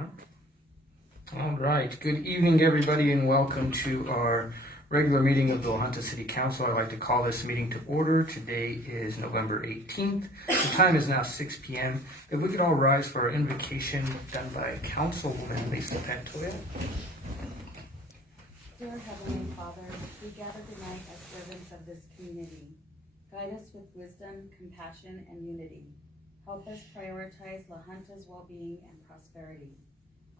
All right. Good evening, everybody, and welcome to our regular meeting of the La Junta City Council. I'd like to call this meeting to order. Today is November 18th. The time is now 6 p.m. If we could all rise for our invocation done by Councilwoman Lisa Pantoja. Dear Heavenly Father, we gather tonight as servants of this community. Guide us with wisdom, compassion, and unity. Help us prioritize La Junta's well-being and prosperity.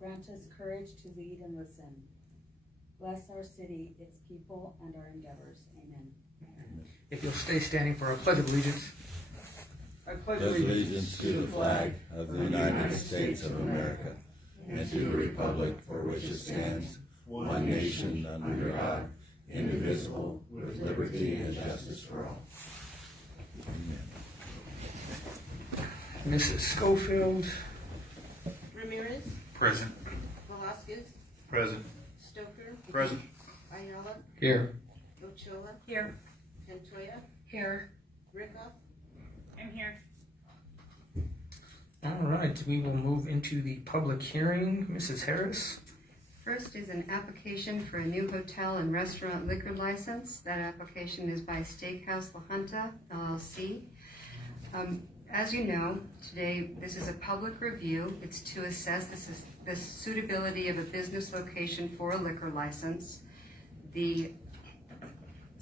Grant us courage to lead and listen. Bless our city, its people, and our endeavors. Amen. If you'll stay standing for our Pledge of Allegiance. I pledge allegiance to the flag of the United States of America and to the republic for which it stands, one nation under God, indivisible, with liberty and justice for all. Amen. Mrs. Schofield. Ramirez, Present. Velasquez, Present. Stoker, Present. Ayala, Here. Ochoa, Here. Pantoja, Here. Rickoff. I'm here. All right. We will move into the public hearing. Mrs. Harris. First is an application for a new hotel and restaurant liquor license. That application is by Steakhouse La Junta, LLC. As you know, today this is a public review. It's to assess the suitability of a business location for a liquor license. The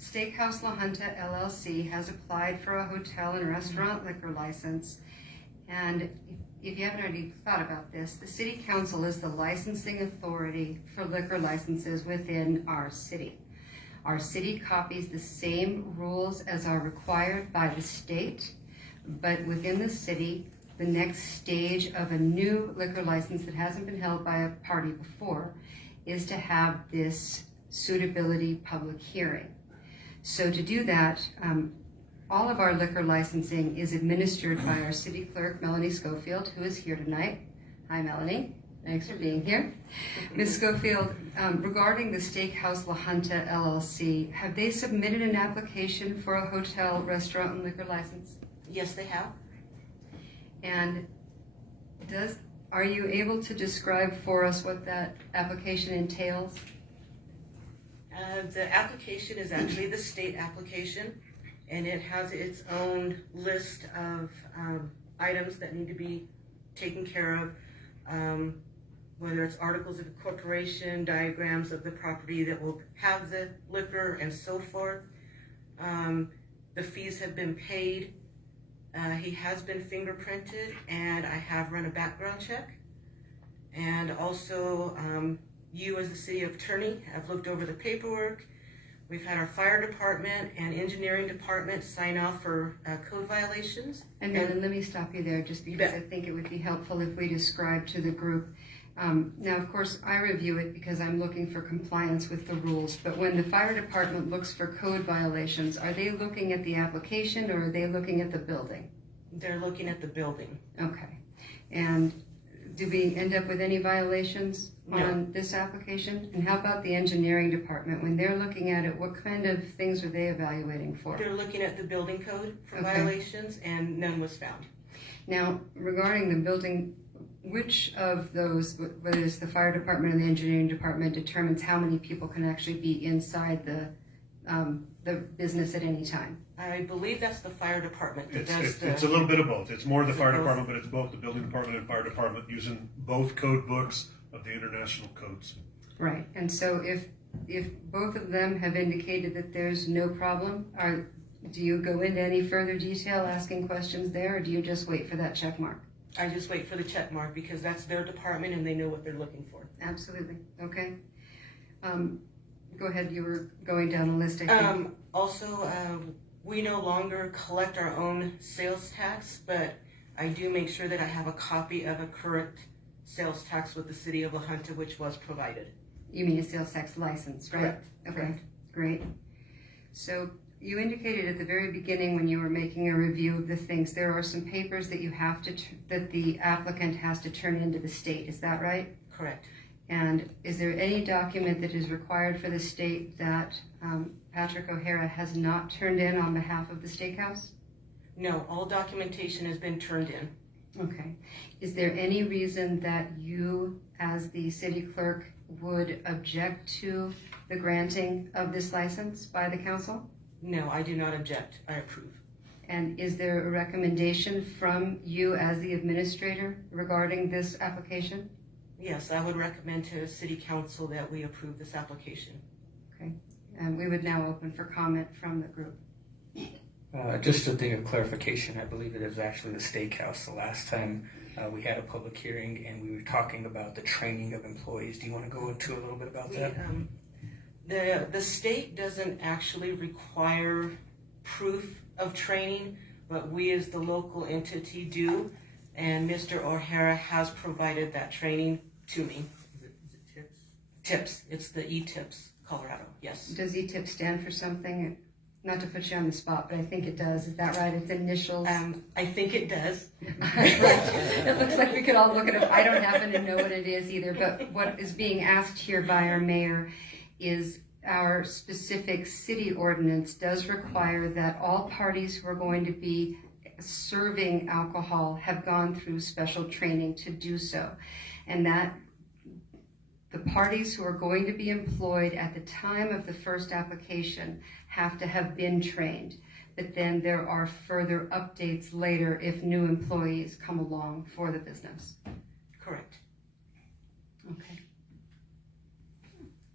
Steakhouse La Junta, LLC has applied for a hotel and restaurant liquor license. And if you haven't already thought about this, the City Council is the licensing authority for liquor licenses within our city. Our city copies the same rules as are required by the state, but within the city, the next stage of a new liquor license that hasn't been held by a party before is to have this suitability public hearing. So to do that, all of our liquor licensing is administered by our city clerk, Melanie Schofield, who is here tonight. Hi, Melanie. Thanks for being here. Ms. Schofield, regarding the Steakhouse La Junta, LLC, have they submitted an application for a hotel, restaurant, and liquor license? Yes, they have. And are you able to describe for us what that application entails? The application is actually the state application, and it has its own list of items that need to be taken care of, whether it's articles of incorporation, diagrams of the property that will have the liquor, and so forth. The fees have been paid. He has been fingerprinted, and I have run a background check. And also, you as the city attorney have looked over the paperwork. We've had our fire department and engineering department sign off for code violations. And then let me stop you there, just because I think it would be helpful if we describe to the group. Now, of course, I review it because I'm looking for compliance with the rules, but when the fire department looks for code violations, are they looking at the application or are they looking at the building? They're looking at the building. Okay. And do we end up with any violations on No. this application? And how about the engineering department? When they're looking at it, what kind of things are they evaluating for? They're looking at the building code for Okay. violations, and none was found. Now, regarding the building, which of those, whether it's the fire department or the engineering department, determines how many people can actually be inside the business at any time? I believe that's the fire department that does It's a little bit of both. It's more the fire both? department, but it's both the building department and fire department using both code books of the international codes. Right, and so if both of them have indicated that there's no problem, do you go into any further detail asking questions there, or do you just wait for that check mark? I just wait for the check mark because that's their department and they know what they're looking for. Absolutely, okay. Go ahead, you were going down the list, I think. Also, we no longer collect our own sales tax, but I do make sure that I have a copy of a current sales tax with the city of La Junta, which was provided. You mean a sales tax license, right? Correct. Okay, Correct. great. So you indicated at the very beginning when you were making a review of the things, there are some papers that you have to, that the applicant has to turn into the state, is that right? Correct. And is there any document that is required for the state that Patrick O'Hara has not turned in on behalf of the steakhouse? No, all documentation has been turned in. Okay. Is there any reason that you, as the city clerk, would object to the granting of this license by the council? No, I do not object. I approve. And is there a recommendation from you as the administrator regarding this application? Yes, I would recommend to city council that we approve this application. Okay. And we would now open for comment from the group. Just a thing of clarification, I believe it is actually the steakhouse. The last time we had a public hearing and we were talking about the training of employees. Do you want to go into a little bit about that? The state doesn't actually require proof of training, but we as the local entity do, and Mr. O'Hara has provided that training to me. Is it tips? TIPS, it's the E-TIPS, Colorado, yes. Does ETIP stand for something? Not to put you on the spot, but I think it does. Is that right? Its initials? I think it does. It looks like we could all look at it. I don't happen to know what it is either, but what is being asked here by our mayor is our specific city ordinance does require that all parties who are going to be serving alcohol have gone through special training to do so. And that the parties who are going to be employed at the time of the first application have to have been trained. But then there are further updates later if new employees come along for the business. Correct. Okay.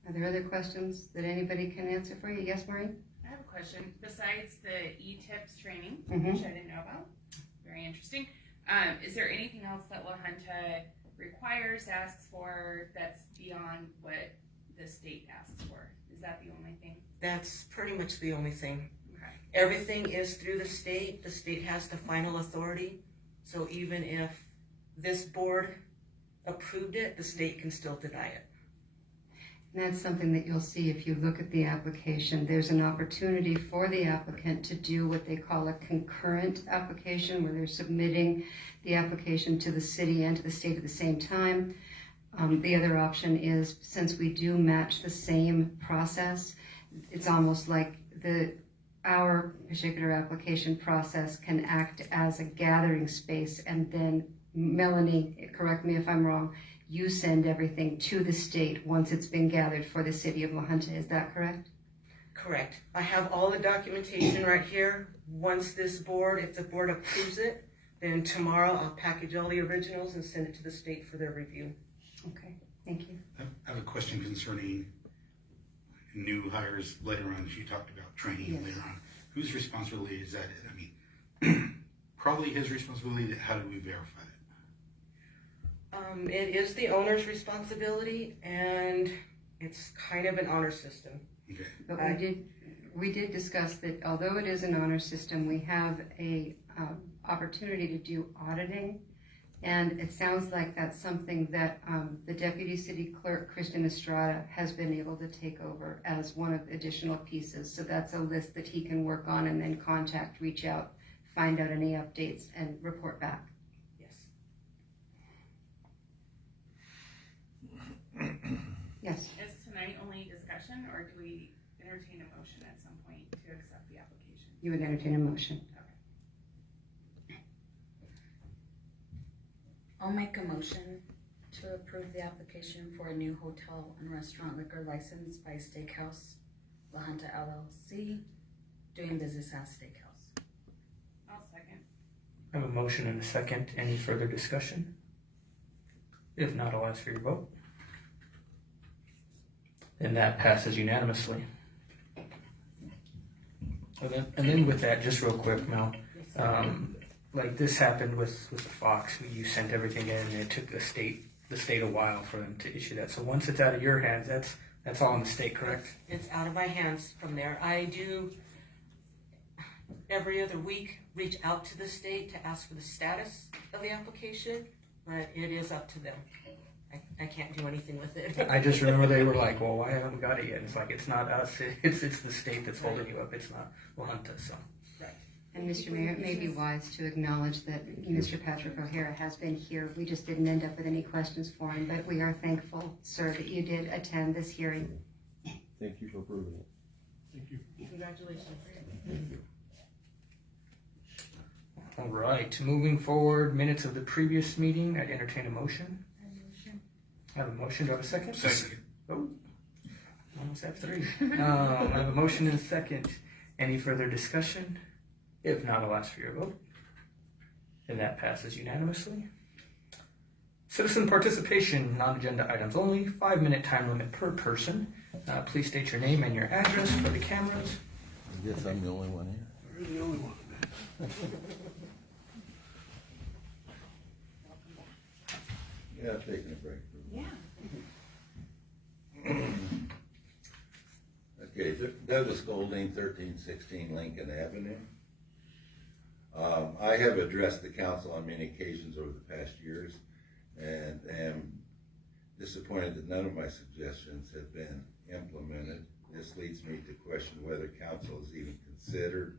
Are there other questions that anybody can answer for you? Yes, Maureen? I have a question. Besides the E-TIPS training, Mhm. which I didn't know about, very interesting, is there anything else that La Junta requires, asks for, that's beyond what the state asks for? Is that the only thing? That's pretty much the only thing. Okay. Everything is through the state. The state has the final authority. So even if this board approved it, the state can still deny it. And that's something that you'll see if you look at the application. There's an opportunity for the applicant to do what they call a concurrent application, where they're submitting the application to the city and to the state at the same time. The other option is, since we do match the same process, it's almost like our particular application process can act as a gathering space, and then Melanie, correct me if I'm wrong, you send everything to the state once it's been gathered for the city of La Junta. Is that correct? Correct. I have all the documentation right here. Once this board, if the board approves it, then tomorrow I'll package all the originals and send it to the state for their review. Okay, thank you. I have a question concerning new hires later on. She talked about training Yes. later on. Whose responsibility is that? I mean, probably his responsibility. How do we verify that? It is the owner's responsibility, and it's kind of an honor system. Okay. But we did discuss that although it is an honor system, we have a opportunity to do auditing, and it sounds like that's something that the Deputy City Clerk, Christian Estrada, has been able to take over as one of the additional pieces. So that's a list that he can work on and then contact, reach out, find out any updates, and report back. Yes. Yes. Is tonight only discussion, or do we entertain a motion at some point to accept the application? You would entertain a motion. I'll make a motion to approve the application for a new hotel and restaurant liquor license by Steakhouse La Junta LLC, doing business as Steakhouse. I'll second. I have a motion and a second. Any further discussion? If not, I'll ask for your vote. And that passes unanimously. And then with that, just real quick, Mel, like this happened with the Fox. You sent everything in, and it took the state a while for them to issue that. So once it's out of your hands, that's all in the state, correct? It's out of my hands from there. I do every other week reach out to the state to ask for the status of the application, but it is up to them. I can't do anything with it. I just remember they were like, "Well, why haven't we got it yet?" And it's like it's not us; it's the state that's holding you up. It's not La Junta. So. And Mr. Mayor, it may be wise to acknowledge that Mr. Patrick O'Hara has been here. We just didn't end up with any questions for him, but we are thankful, sir, that you did attend this hearing. Thank you for approving it. Thank you. Congratulations. All right, moving forward, minutes of the previous meeting, I'd entertain a motion. I have a motion, do I have a second? Second. Oh, I almost have three. I have a motion and a second. Any further discussion? If not, I'll ask for your vote. And that passes unanimously. Citizen participation, non-agenda items only, 5-minute time limit per person. Please state your name and your address for the cameras. I guess I'm the only one here. You're the only one. Yeah, taking a break. Yeah. Okay, Douglas Golding, 1316 Lincoln Avenue. I have addressed the council on many occasions over the past years and am disappointed that none of my suggestions have been implemented. This leads me to question whether council has even considered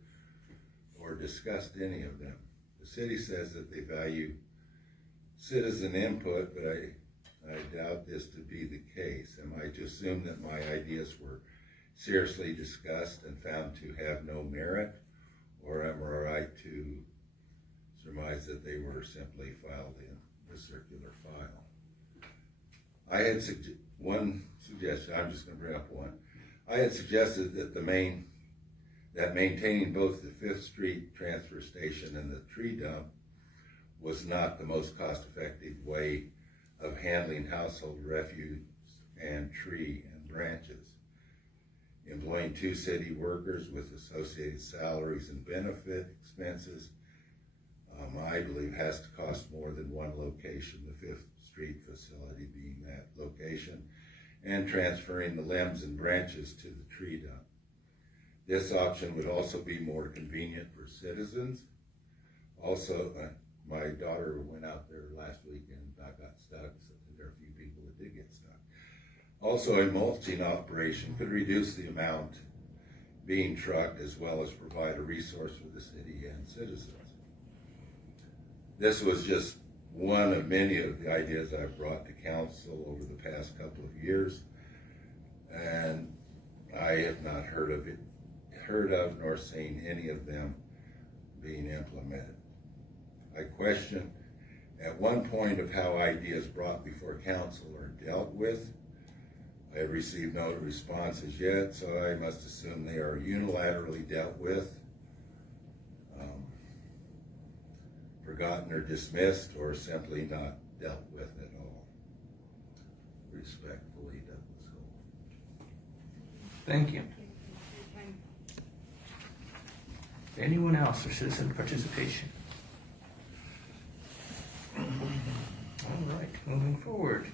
or discussed any of them. The city says that they value citizen input, but I doubt this to be the case. Am I to assume that my ideas were seriously discussed and found to have no merit, or am I right to surmise that they were simply filed in the circular file? I had one suggestion. I'm just going to bring up one. I had suggested that maintaining both the 5th Street transfer station and the tree dump was not the most cost-effective way of handling household refuse and tree and branches. Employing 2 city workers with associated salaries and benefit expenses, I believe has to cost more than one location, the 5th Street facility being that location, and transferring the limbs and branches to the tree dump. This option would also be more convenient for citizens. Also, my daughter went out there last week and got stuck, so there are a few people that did get stuck. Also, a mulching operation could reduce the amount being trucked as well as provide a resource for the city and citizens. This was just one of many of the ideas I've brought to council over the past couple of years, and I have not heard of nor seen any of them being implemented. I question at one point of how ideas brought before council are dealt with. I have received no responses yet, so I must assume they are unilaterally dealt with, forgotten or dismissed, or simply not dealt with at all. Respectfully, Douglas Gold. Thank you. Anyone else for citizen participation? All right, moving forward.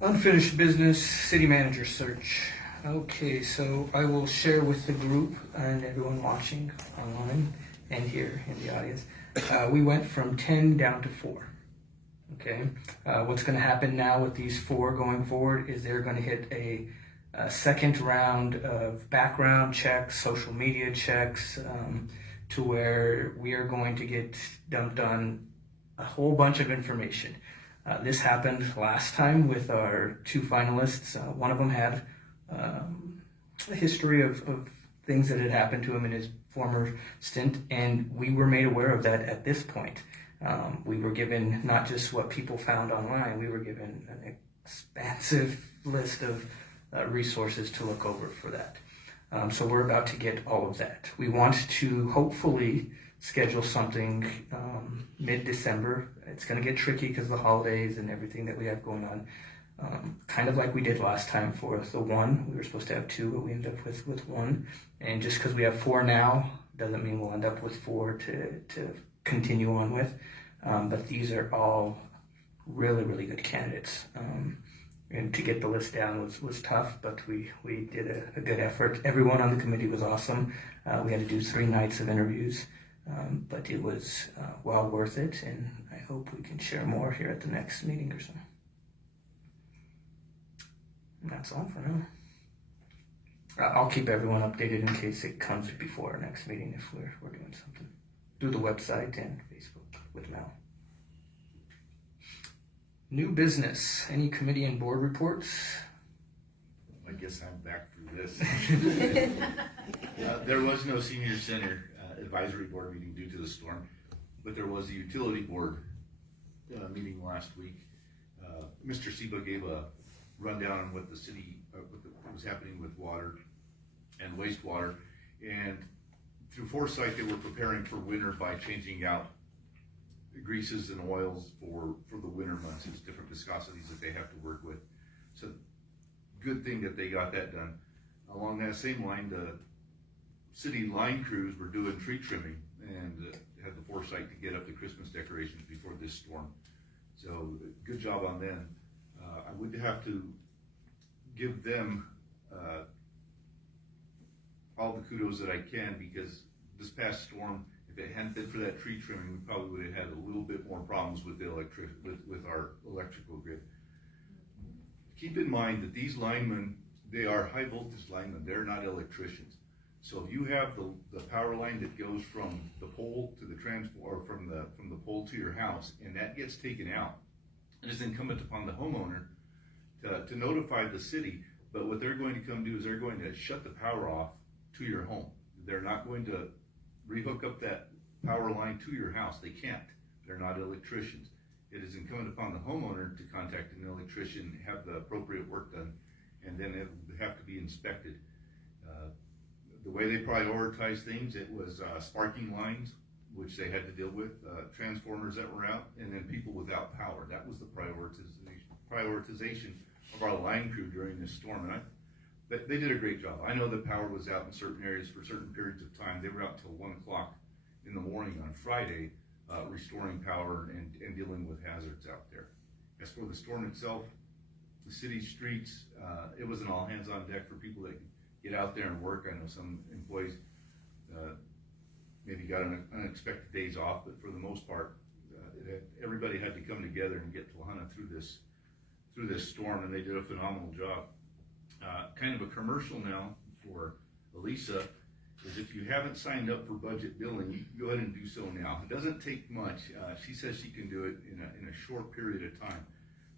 Unfinished business, city manager search. Okay, so I will share with the group and everyone watching online and here in the audience. We went from 10 down to 4. Okay, what's going to happen now with these 4 going forward is they're going to hit a second round of background checks, social media checks, to where we are going to get dumped on a whole bunch of information. This happened last time with our 2 finalists. One of them had a history of things that had happened to him in his former stint, and we were made aware of that at this point. We were given not just what people found online, we were given an expansive list of resources to look over for that. So we're about to get all of that. We want to hopefully schedule something mid-December. It's going to get tricky because of the holidays and everything that we have going on. Kind of like we did last time for the 1. We were supposed to have 2, but we ended up with 1. And just because we have 4 now doesn't mean we'll end up with 4 to continue on with. But these are all really, really good candidates. And to get the list down was tough, but we did a good effort. Everyone on the committee was awesome. We had to do 3 nights of interviews, but it was well worth it, and I hope we can share more here at the next meeting or so. And that's all for now. I'll keep everyone updated in case it comes before our next meeting if we're doing something. Do the website and Facebook with Mel. New business. Any committee and board reports? I guess I'm back for this. There was no senior center advisory board meeting due to the storm, but there was a utility board meeting last week. Mr. Seba gave a rundown on what the city, what was happening with water and wastewater, and through foresight, they were preparing for winter by changing out greases and oils for the winter months. It's different viscosities that they have to work with. So good thing that they got that done. Along that same line, the city line crews were doing tree trimming and had the foresight to get up the Christmas decorations before this storm. So good job on them. I would have to give them all the kudos that I can, because this past storm, if it hadn't been for that tree trimming, we probably would have had a little bit more problems with the with our electrical grid. Keep in mind that these linemen, they are high voltage linemen. They're not electricians. So if you have the power line that goes from the pole to the transformer, or from the pole to your house, and that gets taken out, it is incumbent upon the homeowner to notify the city. But what they're going to come do is they're going to shut the power off to your home. They're not going to rehook up that power line to your house. They can't. They're not electricians. It is incumbent upon the homeowner to contact an electrician, have the appropriate work done, and then it will have to be inspected. The way they prioritize things, it was sparking lines, which they had to deal with, transformers that were out, and then people without power. That was the prioritization of our line crew during this storm. And they did a great job. I know that power was out in certain areas for certain periods of time. They were out till 1 o'clock in the morning on Friday, restoring power and dealing with hazards out there. As for the storm itself, the city streets, it was an all hands on deck for people that could get out there and work. I know some employees maybe got unexpected days off, but for the most part, everybody had to come together and get Lahana through this storm, and they did a phenomenal job. Kind of a commercial now for Elisa is, if you haven't signed up for budget billing, you can go ahead and do so now. It doesn't take much. She says she can do it in a short period of time.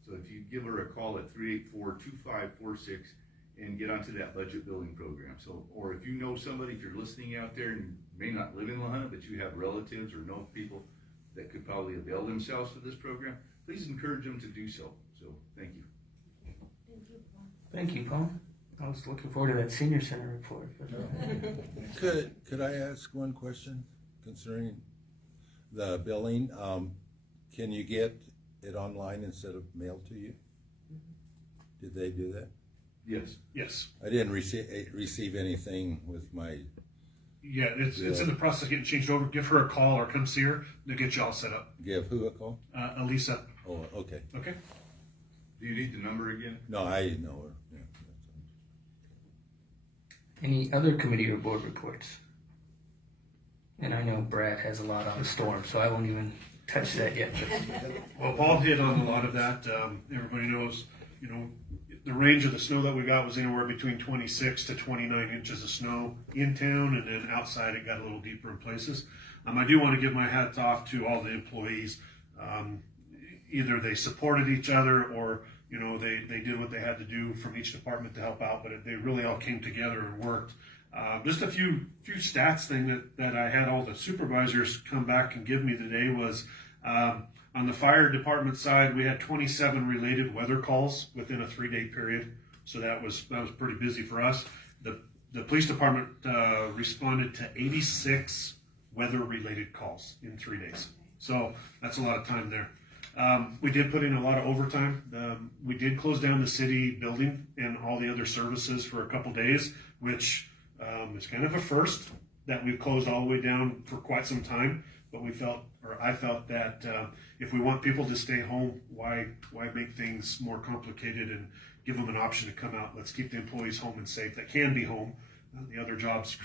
So if you give her a call at 384-2546 and get onto that budget billing program. So, or if you know somebody, if you're listening out there and you may not live in Lahana, but you have relatives or know people that could probably avail themselves of this program, please encourage them to do so. So thank you. Thank you, Paul. I was looking forward to that senior center report. But, Could I ask one question concerning the billing? Can you get it online instead of mailed to you? Did they do that? Yes. Yes. I didn't receive anything with my. Yeah, it's in the process of getting changed over. Give her a call or come see her. They'll get you all set up. Give who a call? Elisa. Oh, okay. Okay. Do you need the number again? No, I know her. Yeah. any other committee or board reports? And I know Brad has a lot on the storm, so I won't even touch that yet. Well, Paul hit on a lot of that. Everybody knows, the range of the snow that we got was anywhere between 26 to 29 inches of snow in town, and then outside it got a little deeper in places. I do want to give my hats off to all the employees. Either they supported each other or, they did what they had to do from each department to help out, but they really all came together and worked. Just a few stats thing that I had all the supervisors come back and give me today was, on the fire department side, we had 27 related weather calls within a 3-day period. So that was pretty busy for us. The police department responded to 86 weather related calls in 3 days. So that's a lot of time there. We did put in a lot of overtime. We did close down the city building and all the other services for a couple days, which is kind of a first that we've closed all the way down for quite some time. But I felt that if we want people to stay home, why make things more complicated and give them an option to come out? Let's keep the employees home and safe that can be home. The other jobs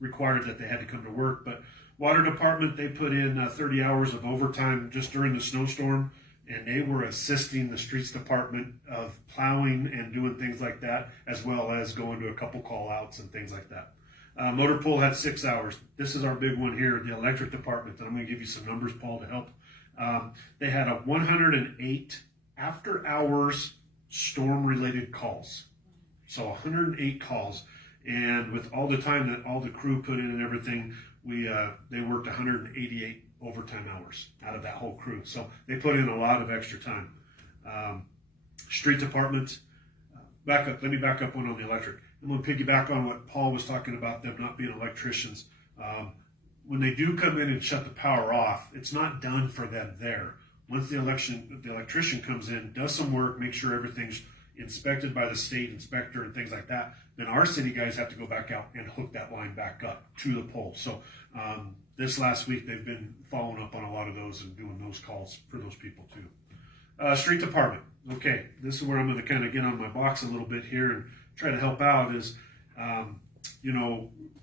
required that they had to come to work. But water department, they put in 30 hours of overtime just during the snowstorm, and they were assisting the streets department of plowing and doing things like that, as well as going to a couple call outs and things like that. Motor pool had 6 hours. This is our big one here, the electric department, and I'm going to give you some numbers, Paul, to help. They had 108 after hours storm related calls. So 108 calls. And with all the time that all the crew put in and everything, they worked 188 overtime hours out of that whole crew. So they put in a lot of extra time. Street department, let me back up one on the electric. I'm going to piggyback on what Paul was talking about, them not being electricians. When they do come in and shut the power off, it's not done for them there. Once the electrician comes in, does some work, make sure everything's inspected by the state inspector and things like that, then our city guys have to go back out and hook that line back up to the pole. So this last week, they've been following up on a lot of those and doing those calls for those people too. Street department. Okay, this is where I'm going to kind of get on my box a little bit here and try to help out is,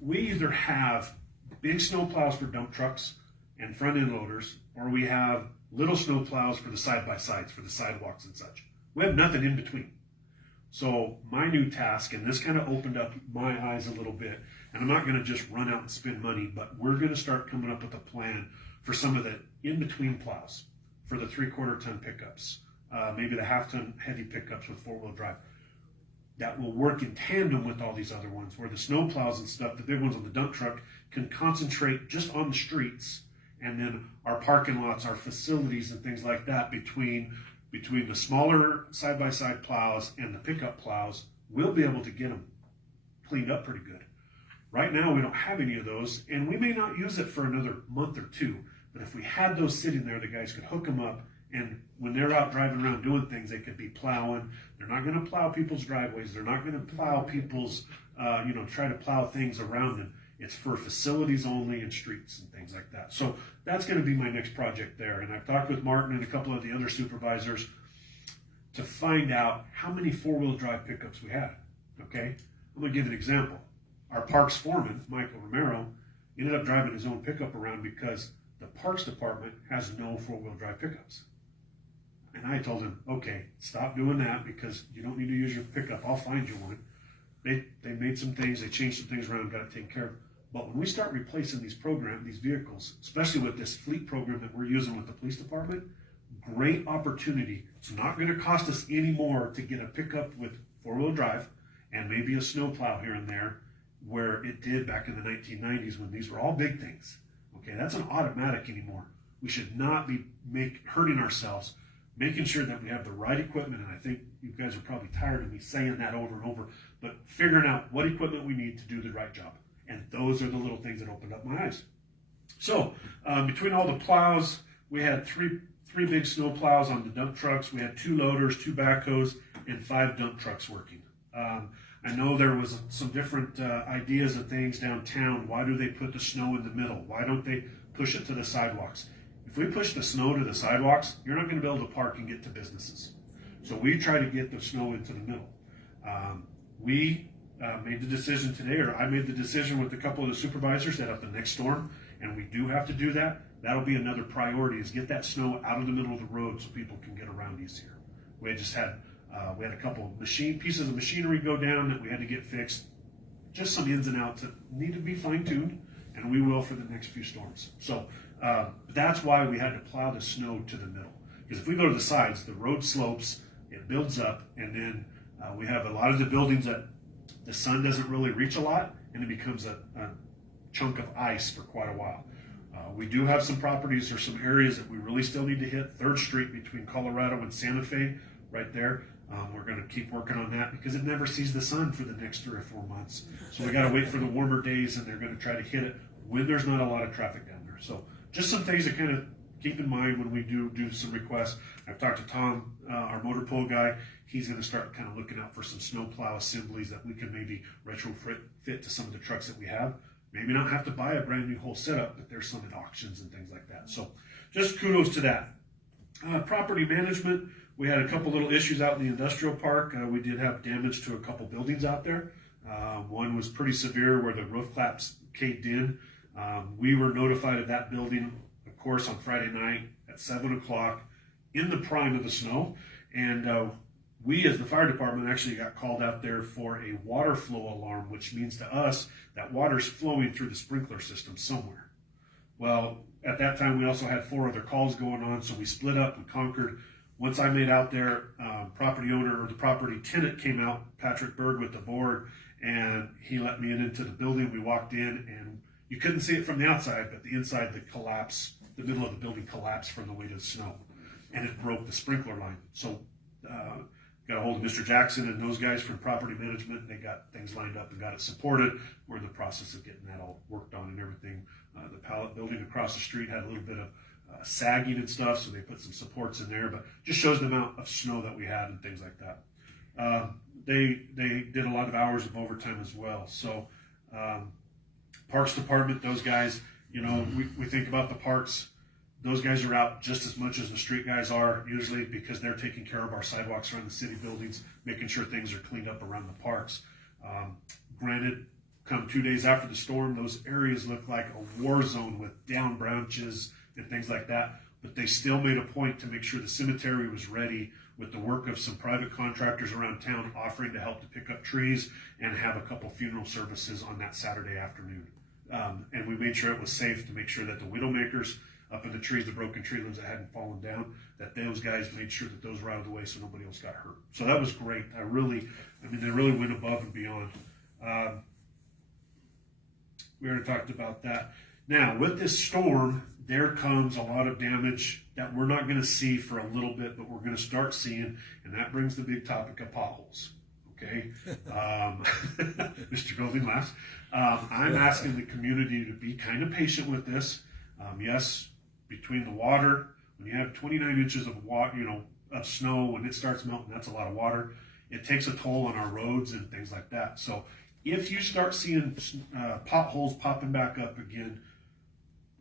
we either have big snow plows for dump trucks and front end loaders, or we have little snow plows for the side-by-sides, for the sidewalks and such. We have nothing in between. So my new task, and this kind of opened up my eyes a little bit, and I'm not going to just run out and spend money, but we're going to start coming up with a plan for some of the in-between plows, for the 3/4 ton pickups, maybe the 1/2 ton heavy pickups with 4-wheel drive. That will work in tandem with all these other ones, where the snow plows and stuff, the big ones on the dump truck, can concentrate just on the streets, and then our parking lots, our facilities and things like that between the smaller side-by-side plows and the pickup plows, we'll be able to get them cleaned up pretty good. Right now, we don't have any of those, and we may not use it for another month or two, but if we had those sitting there, the guys could hook them up, and when they're out driving around doing things, they could be plowing. They're not going to plow people's driveways. They're not going to plow people's, try to plow things around them. It's for facilities only and streets and things like that. So that's going to be my next project there. And I've talked with Martin and a couple of the other supervisors to find out how many 4-wheel drive pickups we have. Okay? I'm going to give an example. Our parks foreman, Michael Romero, ended up driving his own pickup around because the parks department has no 4-wheel drive pickups. And I told him, okay, stop doing that because you don't need to use your pickup. I'll find you one. They made some things, they changed some things around, got it taken care of. But when we start replacing these vehicles, especially with this fleet program that we're using with the police department, great opportunity. It's not going to cost us any more to get a pickup with 4-wheel drive and maybe a snow plow here and there, where it did back in the 1990s when these were all big things. Okay, that's an automatic anymore. We should not be hurting ourselves, making sure that we have the right equipment. And I think you guys are probably tired of me saying that over and over, but figuring out what equipment we need to do the right job. And those are the little things that opened up my eyes. So between all the plows, we had three big snow plows on the dump trucks. We had 2 loaders, 2 backhoes, and 5 dump trucks working. I know there was some different ideas and things downtown. Why do they put the snow in the middle? Why don't they push it to the sidewalks? If we push the snow to the sidewalks, you're not going to be able to park and get to businesses. So we try to get the snow into the middle. We made the decision today, or I made the decision with a couple of the supervisors that at the next storm, and we do have to do that. That'll be another priority, is get that snow out of the middle of the road so people can get around easier. We had a couple of pieces of machinery go down that we had to get fixed. Just some ins and outs that need to be fine-tuned, and we will for the next few storms. So that's why we had to plow the snow to the middle. Because if we go to the sides, the road slopes, it builds up, and then we have a lot of the buildings that the sun doesn't really reach a lot, and it becomes a chunk of ice for quite a while. We do have some properties or some areas that we really still need to hit. 3rd Street between Colorado and Santa Fe, right there. We're going to keep working on that because it never sees the sun for the next 3 or 4 months. So we got to wait for the warmer days, and they're going to try to hit it when there's not a lot of traffic down there. So just some things to kind of keep in mind when we do some requests. I've talked to Tom, our motor pool guy. He's going to start kind of looking out for some snow plow assemblies that we can maybe retrofit to some of the trucks that we have. Maybe not have to buy a brand new whole setup, but there's some at auctions and things like that. So just kudos to that. Property management, we had a couple little issues out in the industrial park. We did have damage to a couple buildings out there. One was pretty severe where the roof flaps caved in. We were notified of that building, of course, on Friday night at 7 o'clock in the prime of the snow. And we, as the fire department, actually got called out there for a water flow alarm, which means to us that water's flowing through the sprinkler system somewhere. Well, at that time, we also had 4 other calls going on, so we split up and conquered. Once I made out there, property owner or the property tenant came out, Patrick Berg with the board, and he let me into the building. We walked in, and you couldn't see it from the outside, but the inside, the middle of the building collapsed from the weight of the snow, and it broke the sprinkler line. So got a hold of Mr. Jackson and those guys from property management, and they got things lined up and got it supported. We're in the process of getting that all worked on and everything. The pallet building across the street had a little bit of sagging and stuff, so they put some supports in there, but just shows the amount of snow that we had and things like that. They did a lot of hours of overtime as well. So Parks Department, those guys, you know, we think about the parks. Those guys are out just as much as the street guys are usually, because they're taking care of our sidewalks around the city buildings, making sure things are cleaned up around the parks. Granted, come 2 days after the storm, those areas look like a war zone with down branches and things like that, but they still made a point to make sure the cemetery was ready with the work of some private contractors around town offering to help to pick up trees and have a couple funeral services on that Saturday afternoon. And we made sure it was safe to make sure that the widowmakers up in the trees, the broken tree limbs that hadn't fallen down, that those guys made sure that those were out of the way so nobody else got hurt. So that was great. They really went above and beyond. We already talked about that. Now, with this storm, there comes a lot of damage that we're not going to see for a little bit, but we're going to start seeing, and that brings the big topic of potholes. Okay? Mr. Golding laughs. I'm asking the community to be kind of patient with this. Yes, between the water, when you have 29 inches of water, of snow, when it starts melting, that's a lot of water. It takes a toll on our roads and things like that. So if you start seeing potholes popping back up again,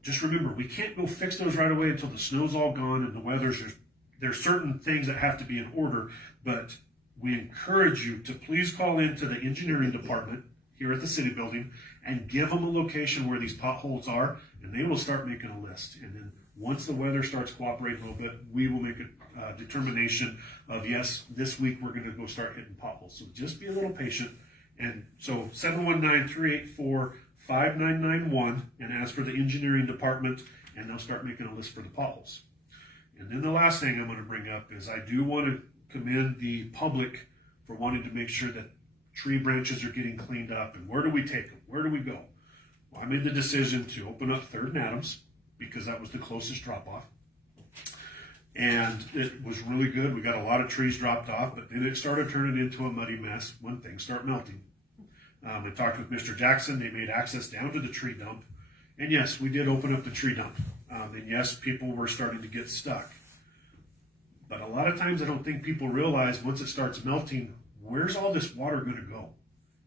just remember, we can't go fix those right away until the snow's all gone and the weather's just, there's certain things that have to be in order, but we encourage you to please call into the engineering department here at the city building and give them a location where these potholes are, and they will start making a list. And then once the weather starts cooperating a little bit, we will make a determination of, yes, this week we're going to go start hitting potholes. So just be a little patient. And so 719-384-5991, and ask for the engineering department, and they'll start making a list for the potholes. And then the last thing I'm going to bring up is I do want to commend the public for wanting to make sure that tree branches are getting cleaned up. And where do we take them? Where do we go? Well, I made the decision to open up 3rd and Adams because that was the closest drop-off. And it was really good. We got a lot of trees dropped off, but then it started turning into a muddy mess when things start melting. I talked with Mr. Jackson. They made access down to the tree dump. And yes, we did open up the tree dump. And yes, people were starting to get stuck. But a lot of times I don't think people realize once it starts melting, where's all this water going to go?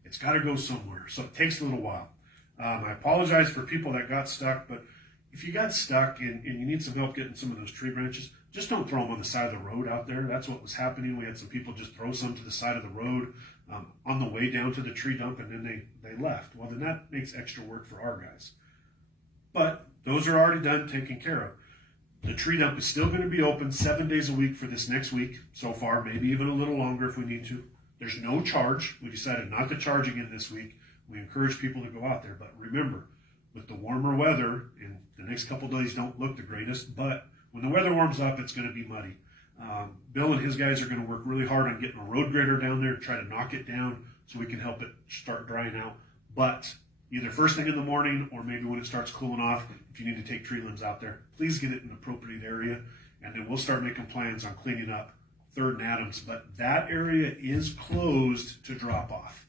It's got to go somewhere. So it takes a little while. I apologize for people that got stuck, but if you got stuck and you need some help getting some of those tree branches, just don't throw them on the side of the road out there. That's what was happening. We had some people just throw some to the side of the road on the way down to the tree dump, and then they left. Well, then that makes extra work for our guys. But those are already done, taken care of. The tree dump is still going to be open 7 days a week for this next week so far, maybe even a little longer if we need to. There's no charge. We decided not to charge again this week. We encourage people to go out there. But remember, with the warmer weather, and the next couple days don't look the greatest, but when the weather warms up, it's going to be muddy. Bill and his guys are going to work really hard on getting a road grader down there to try to knock it down so we can help it start drying out. But either first thing in the morning or maybe when it starts cooling off, if you need to take tree limbs out there, please get it in an appropriate area, and then we'll start making plans on cleaning up 3rd and Adams. But that area is closed to drop off.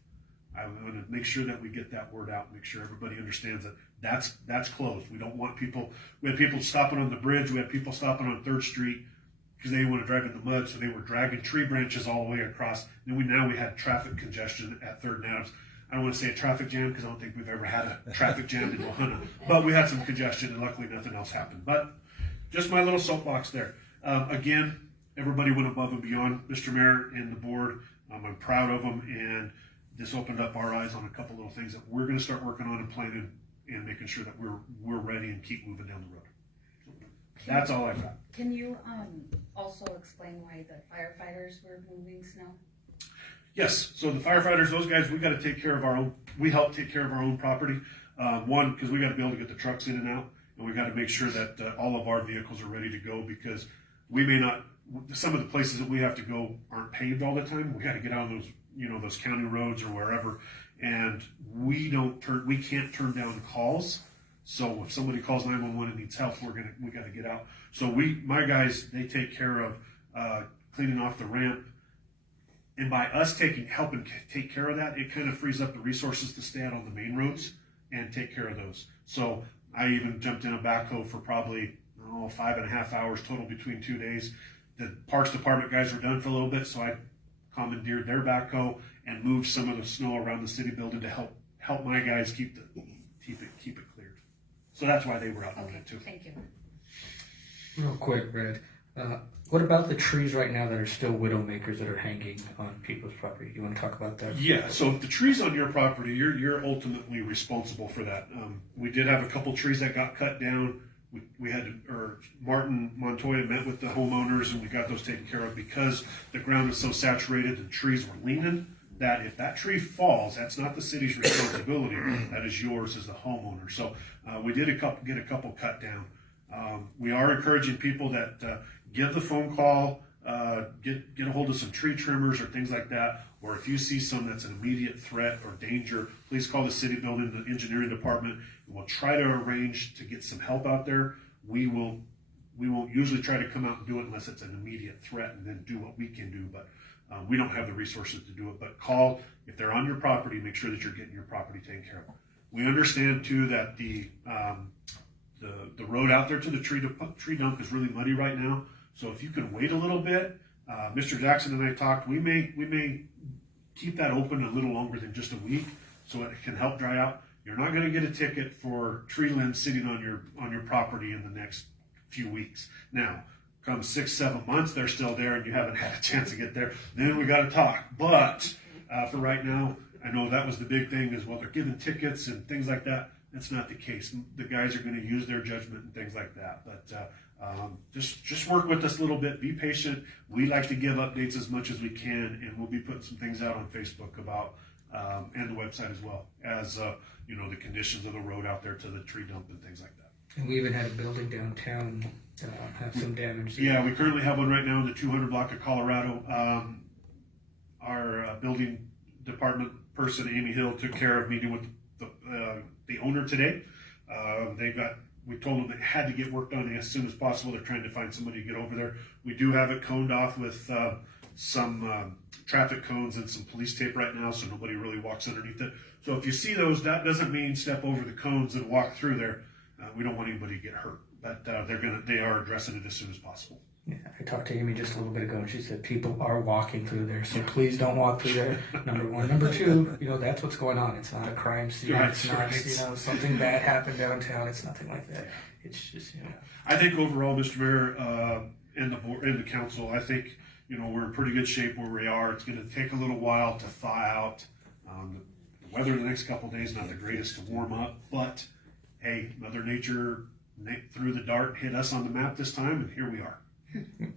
I want to make sure that we get that word out, make sure everybody understands that that's closed. We don't want people. We had people stopping on the bridge. We had people stopping on 3rd Street because they didn't want to drive in the mud, so they were dragging tree branches all the way across. And we had traffic congestion at 3rd and Adams. I don't want to say a traffic jam because I don't think we've ever had a traffic jam in La Junta, but we had some congestion, and luckily nothing else happened. But just my little soapbox there. Again, everybody went above and beyond, Mr. Mayor and the board. I'm proud of them, and this opened up our eyes on a couple little things that we're going to start working on and planning and making sure that we're ready and keep moving down the road. That's all I've got. Can you also explain why the firefighters were moving snow? Yes, so the firefighters, those guys, we got to take care of our own. We help take care of our own property. One, because we got to be able to get the trucks in and out, and we got to make sure that all of our vehicles are ready to go, because we may not. Some of the places that we have to go aren't paved all the time. We got to get on those, those county roads or wherever, and we can't turn down calls. So if somebody calls 911 and needs help, we got to get out. So my guys, they take care of cleaning off the ramp. And by us helping take care of that, it kind of frees up the resources to stay out on the main roads and take care of those. So I even jumped in a backhoe for probably 5.5 hours total between 2 days. The parks department guys were done for a little bit, so I commandeered their backhoe and moved some of the snow around the city building to help my guys keep it cleared. So that's why they were out doing it too. Thank you. Real quick, Brad. What about the trees right now that are still widowmakers that are hanging on people's property? You want to talk about that? Yeah, so if the tree's on your property, you're ultimately responsible for that. We did have a couple trees that got cut down. Martin Montoya met with the homeowners and we got those taken care of because the ground is so saturated and trees were leaning that if that tree falls, that's not the city's responsibility. That is yours as the homeowner. So we did get a couple cut down. We are encouraging people that give the phone call, get a hold of some tree trimmers or things like that, or if you see some that's an immediate threat or danger, please call the city building, the engineering department, and we'll try to arrange to get some help out there. We won't usually try to come out and do it unless it's an immediate threat and then do what we can do, but we don't have the resources to do it. But call, if they're on your property, make sure that you're getting your property taken care of. We understand too that the road out there to the tree dump is really muddy right now. So if you can wait a little bit, Mr. Jackson and I talked, we may keep that open a little longer than just a week so it can help dry out. You're not going to get a ticket for tree limbs sitting on your property in the next few weeks. Now, come 6-7 months, they're still there and you haven't had a chance to get there, then we got to talk. But for right now, I know that was the big thing is, well, they're giving tickets and things like that. That's not the case. The guys are going to use their judgment and things like that. But just work with us a little bit. Be patient. We like to give updates as much as we can, and we'll be putting some things out on Facebook about and the website as well as the conditions of the road out there to the tree dump and things like that. And we even had a building downtown have some damage. Yeah, we currently have one right now in the 200 block of Colorado. Our building department person, Amy Hill, took care of meeting with the owner today. We told them it had to get worked on as soon as possible. They're trying to find somebody to get over there. We do have it coned off with some traffic cones and some police tape right now, so nobody really walks underneath it. So if you see those, that doesn't mean step over the cones and walk through there. We don't want anybody to get hurt, but they are addressing it as soon as possible. Yeah, I talked to Amy just a little bit ago, and she said people are walking through there, so please don't walk through there. Number one. Number two, that's what's going on. It's not a crime scene. It's not, something bad happened downtown. It's nothing like that. It's just, I think overall, Mr. Mayor, and the board and the council, I think we're in pretty good shape where we are. It's going to take a little while to thaw out. The weather the next couple of days not the greatest to warm up, but hey, Mother Nature threw the dart, hit us on the map this time, and here we are.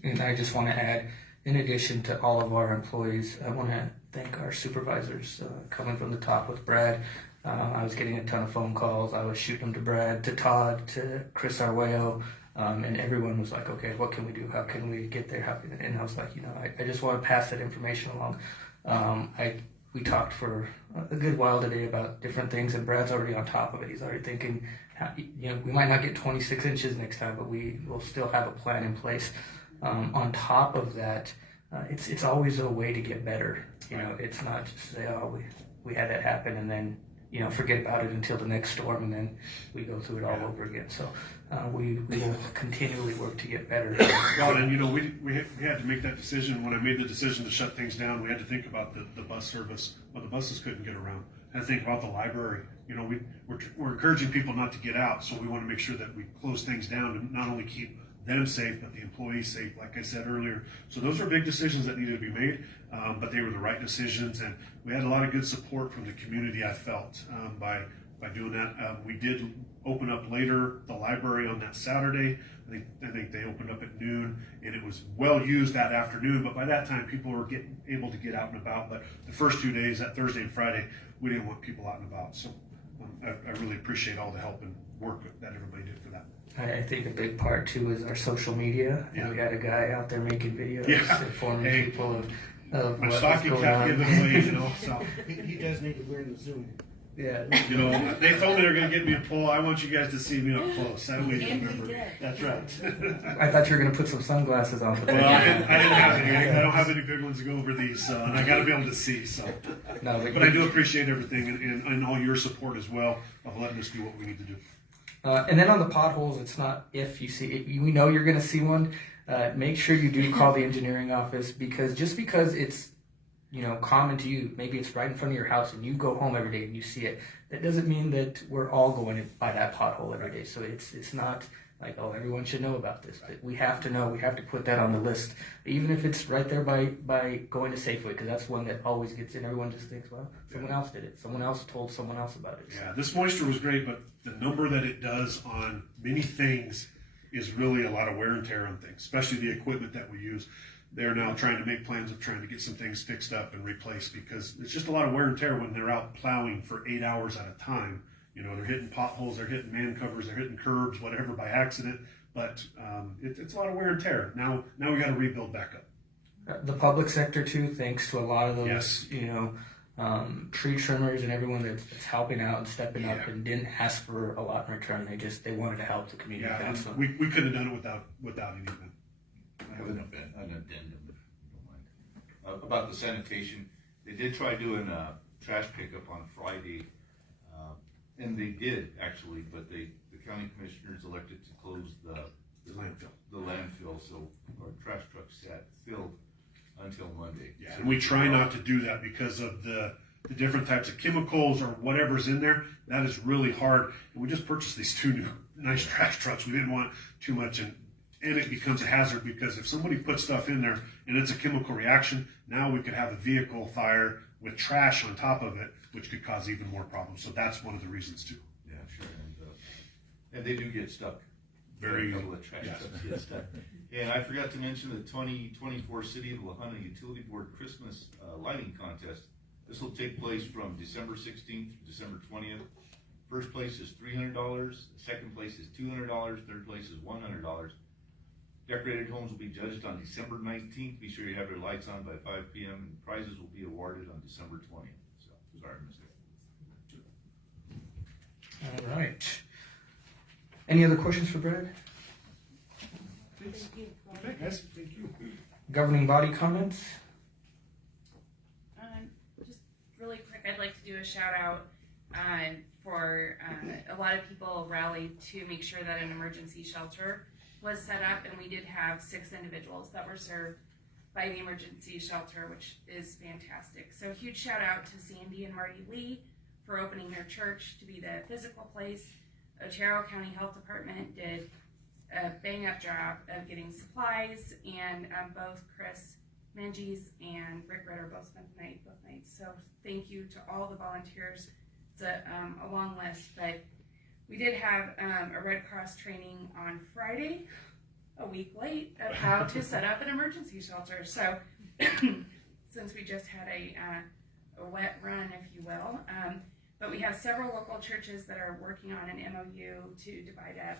And I just want to add, in addition to all of our employees, I want to thank our supervisors coming from the top with Brad. I was getting a ton of phone calls. I was shooting them to Brad, to Todd, to Chris Arguello, and everyone was like, okay, what can we do? How can we get there? And I was like, I just want to pass that information along. We talked for a good while today about different things, and Brad's already on top of it. He's already thinking, we might not get 26 inches next time, but we will still have a plan in place. On top of that, it's always a way to get better. It's not just say, oh, we had that happen, and then forget about it until the next storm, and then we go through it all over again. So we will continually work to get better. Well, and we had to make that decision. When I made the decision to shut things down, we had to think about the bus service. Well, the buses couldn't get around. I had to think about the library. We're encouraging people not to get out, so we want to make sure that we close things down and not only keep them safe, but the employees safe, like I said earlier. So those are big decisions that needed to be made, but they were the right decisions, and we had a lot of good support from the community, I felt, by doing that. We did open up later the library on that Saturday. I think they opened up at noon, and it was well used that afternoon, but by that time people were able to get out and about. But the first 2 days, that Thursday and Friday, we didn't want people out and about. So I really appreciate all the help and work that everybody did for that. I think a big part too is our social media, and we had a guy out there making videos, informing people of of My what was stocking going kept on. giving away, you know, so. He does need to learn the Zoom. Yeah. You know, they told me they're going to get me a pole. I want you guys to see me up close. That way you And we remember. did. That's right. I thought you were gonna put some sunglasses on. For Well, I didn't have any. I don't have any good ones to go over these, so, and I got to be able to see. So, No, but I do appreciate everything and all your support as well of letting us do what we need to do. And then on the potholes, it's not if you see it. We know you're going to see one. Make sure you do call the engineering office, because just because it's common to you, maybe it's right in front of your house and you go home every day and you see it, that doesn't mean that we're all going by that pothole every day. So it's not like, oh, everyone should know about this. But we have to know. We have to put that on the list, even if it's right there by going to Safeway, because that's one that always gets in. Everyone just thinks, well, someone else did it. Someone else told someone else about it. Yeah, this moisture was great, but the number that it does on many things is really a lot of wear and tear on things, especially the equipment that we use. They're now trying to make plans of trying to get some things fixed up and replaced, because it's just a lot of wear and tear when they're out plowing for 8 hours at a time. You know, they're hitting potholes, they're hitting man covers, they're hitting curbs, whatever, by accident. But it's a lot of wear and tear. Now we got to rebuild back up. The public sector too, thanks to a lot of those, Yes. tree trimmers and everyone that's helping out and stepping up Yeah. and didn't ask for a lot in return. They wanted to help the community. Yeah, and So. we couldn't have done it without any of them. I have an addendum, if you don't mind. About the sanitation, they did try doing a trash pickup on Friday, and they did actually, but the county commissioners elected to close the landfill, so our trash trucks sat filled until Monday. Yeah, and we try not to do that because of the different types of chemicals or whatever's in there. That is really hard. And we just purchased these 2 new nice trash trucks. We didn't want too much, and it becomes a hazard, because if somebody puts stuff in there and it's a chemical reaction, now we could have a vehicle fire with trash on top of it, which could cause even more problems. So that's one of the reasons too. Yeah, sure, and they do get stuck. Very A couple of trash yes. trucks get stuck. And I forgot to mention the 2024 City of La Junta Utility Board Christmas lighting contest. This will take place from December 16th to December 20th. First place is $300, second place is $200, third place is $100. Decorated homes will be judged on December 19th. Be sure you have your lights on by 5 p.m. and prizes will be awarded on December 20th. So, sorry, I missed it. All right. Any other questions for Brad? Thank you. Okay, guys, thank you. Governing body comments? Just really quick, I'd like to do a shout out for a lot of people rallied to make sure that an emergency shelter was set up, and we did have 6 individuals that were served by the emergency shelter, which is fantastic. So huge shout out to Sandy and Marty Lee for opening their church to be the physical place. Otero County Health Department did a bang up job of getting supplies, and both Chris Menges and Rick Ritter both spent the night both nights. So thank you to all the volunteers. It's a long list, but we did have a Red Cross training on Friday, a week late, of how to set up an emergency shelter. So since we just had a wet run, if you will, but we have several local churches that are working on an MOU to divide up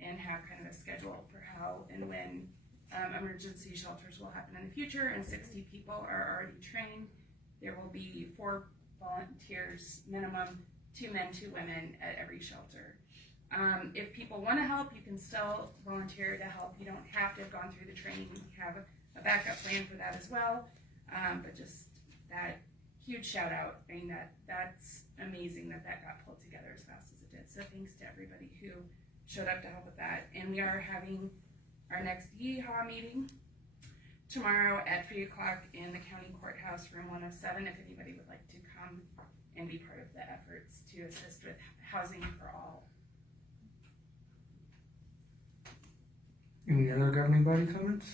and have kind of a schedule for how and when emergency shelters will happen in the future, and 60 people are already trained. There will be 4 volunteers minimum, 2 men, 2 women at every shelter. If people want to help, you can still volunteer to help. You don't have to have gone through the training. We have a backup plan for that as well. But just that huge shout out. I mean, that's amazing that got pulled together as fast as it did. So thanks to everybody who showed up to help with that. And we are having our next Yeehaw meeting tomorrow at 3 o'clock in the county courthouse, room 107, if anybody would like to come and be part of the efforts to assist with housing for all. Any other governing body comments?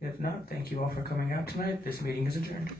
If not, thank you all for coming out tonight. This meeting is adjourned.